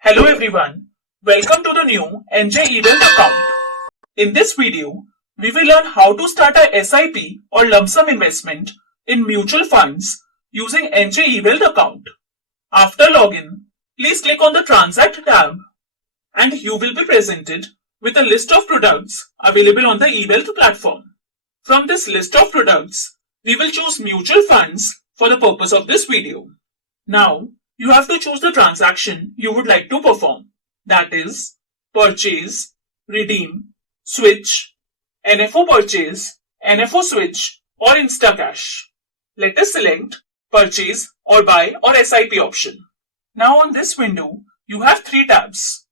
Hello everyone, welcome to the new NJ Wealth account. In this video, we will learn how to start a SIP or lump sum investment in mutual funds using NJ Wealth account. After login, please click on the Transact tab and you will be presented with a list of products available on the eWealth platform. From this list of products, we will choose mutual funds for the purpose of this video. Now, you have to choose the transaction you would like to perform. That is, purchase, redeem, switch, NFO purchase, NFO switch or Instacash. Let us select purchase or buy or SIP option. Now on this window, you have three tabs.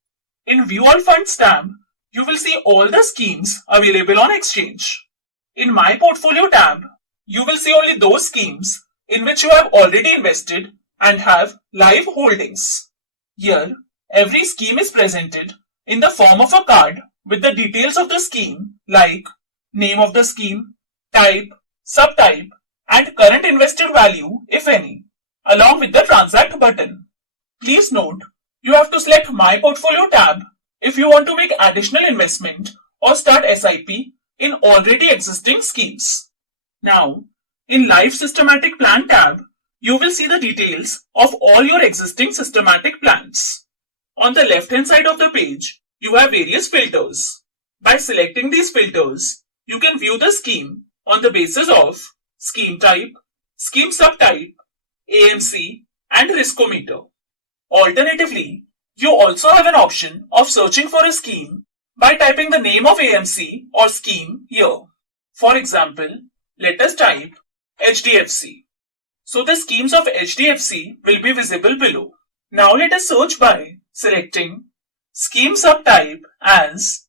In View All Funds tab, you will see all the schemes available on exchange. In My Portfolio tab, you will see only those schemes in which you have already invested and have live holdings. Here, every scheme is presented in the form of a card with the details of the scheme like name of the scheme, type, subtype, and current invested value, if any, along with the Transact button. Please note, you have to select My Portfolio tab if you want to make additional investment or start SIP in already existing schemes. Now, in Live Systematic Plan tab, you will see the details of all your existing systematic plans. On the left hand side of the page, you have various filters. By selecting these filters, you can view the scheme on the basis of scheme type, scheme subtype, AMC, and riskometer. Alternatively, you also have an option of searching for a scheme by typing the name of AMC or scheme here. For example, let us type HDFC. So the schemes of HDFC will be visible below. Now let us search by selecting scheme subtype as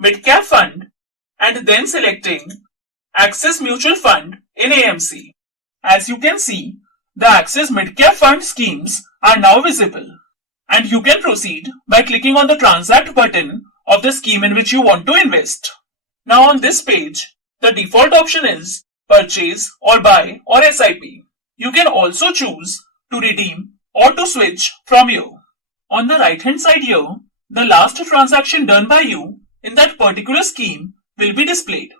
Midcap Fund and then selecting Axis Mutual Fund in AMC. As you can see, the Axis Midcap Fund schemes are now visible. And you can proceed by clicking on the Transact button of the scheme in which you want to invest. Now on this page, the default option is purchase or buy or SIP. You can also choose to redeem or to switch from here. On the right hand side here, the last transaction done by you in that particular scheme will be displayed,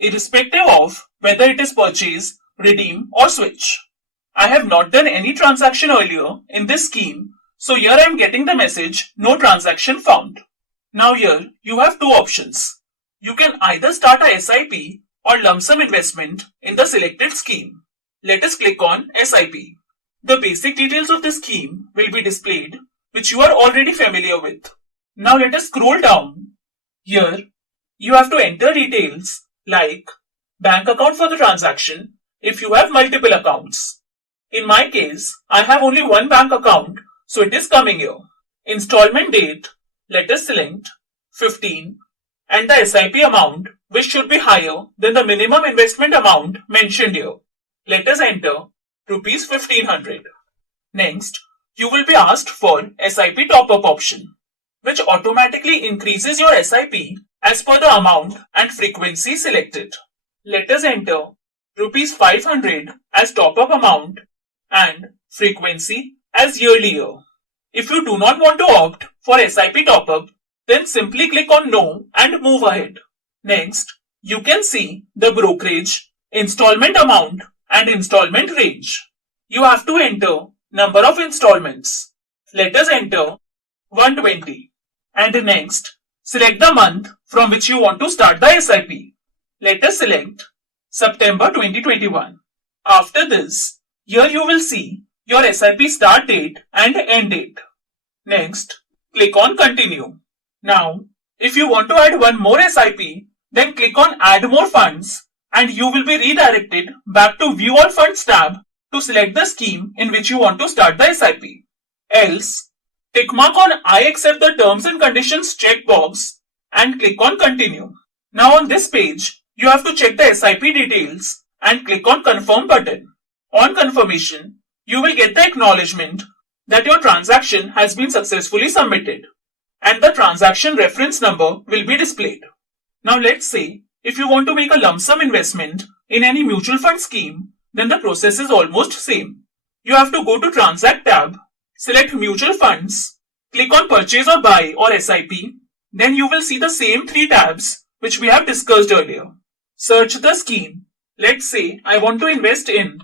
irrespective of whether it is purchase, redeem or switch. I have not done any transaction earlier in this scheme, so here I am getting the message no transaction found. Now here you have two options. You can either start a SIP or lump sum investment in the selected scheme. Let us click on SIP. The basic details of the scheme will be displayed, which you are already familiar with. Now let us scroll down. Here, you have to enter details like bank account for the transaction if you have multiple accounts. In my case, I have only one bank account, so it is coming here. Installment date, let us select 15 and the SIP amount, which should be higher than the minimum investment amount mentioned here. Let us enter Rs 1500. Next, you will be asked for SIP top-up option, which automatically increases your SIP as per the amount and frequency selected. Let us enter Rs 500 as top-up amount and frequency as yearly year. If you do not want to opt for SIP top-up, then simply click on No and move ahead. Next, you can see the brokerage, installment amount and installment range. You have to enter number of installments. Let us enter 120. And next, select the month from which you want to start the SIP. Let us select September 2021. After this, here you will see your SIP start date and end date. Next, click on Continue. Now, if you want to add one more SIP, then click on Add More Funds and you will be redirected back to View All Funds tab to select the scheme in which you want to start the SIP. Else, tick mark on I accept the terms and conditions checkbox and click on Continue. Now on this page, you have to check the SIP details and click on Confirm button. On confirmation, you will get the acknowledgement that your transaction has been successfully submitted and the transaction reference number will be displayed. Now let's say if you want to make a lump sum investment in any mutual fund scheme, then the process is almost same. You have to go to Transact tab, Select mutual funds, click on purchase or buy or SIP, then you will see the same three tabs which we have discussed earlier. Search the scheme. Let's say I want to invest in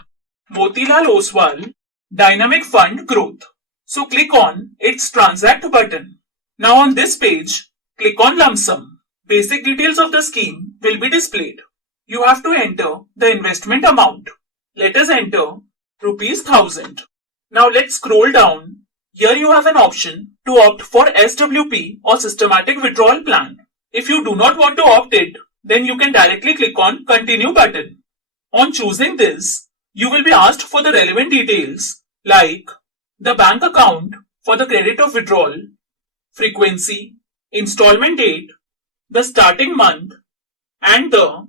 Motilal Oswal Dynamic Fund Growth. So click on its transact button. Now on this page, click on lump sum. Basic details of the scheme will be displayed. You have to enter the investment amount. Let us enter rupees 1000. Now let's scroll down. Here you have an option to opt for SWP or systematic withdrawal plan. If you do not want to opt it, then you can directly click on continue button. On choosing this, you will be asked for the relevant details like the bank account for the credit of withdrawal, frequency, installment date, the starting month, and the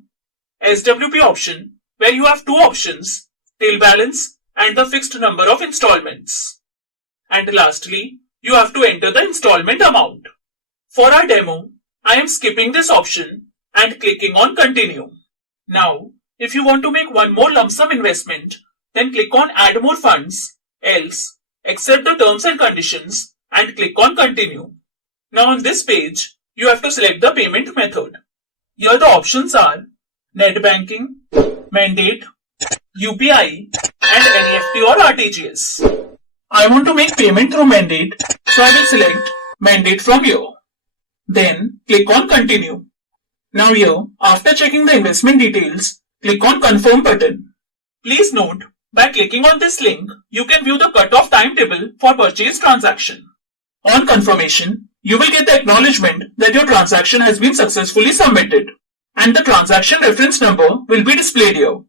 SWP option where you have two options, till balance and the fixed number of installments. And lastly, you have to enter the installment amount. For our demo, I am skipping this option and clicking on continue. Now, if you want to make one more lump sum investment, then click on add more funds, else accept the terms and conditions and click on continue. Now on this page, you have to select the payment method. Here the options are net banking, mandate, UPI and NEFT or RTGS. I want to make payment through mandate, so I will select mandate from here. Then click on continue. Now here, after checking the investment details, click on confirm button. Please note, by clicking on this link, you can view the cutoff timetable for purchase transaction. On confirmation, you will get the acknowledgement that your transaction has been successfully submitted and the transaction reference number will be displayed here.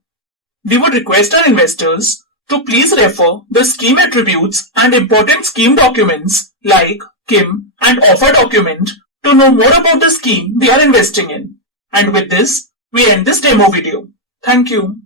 We would request our investors to please refer the scheme attributes and important scheme documents like KIM and offer document to know more about the scheme they are investing in. And with this, we end this demo video. Thank you.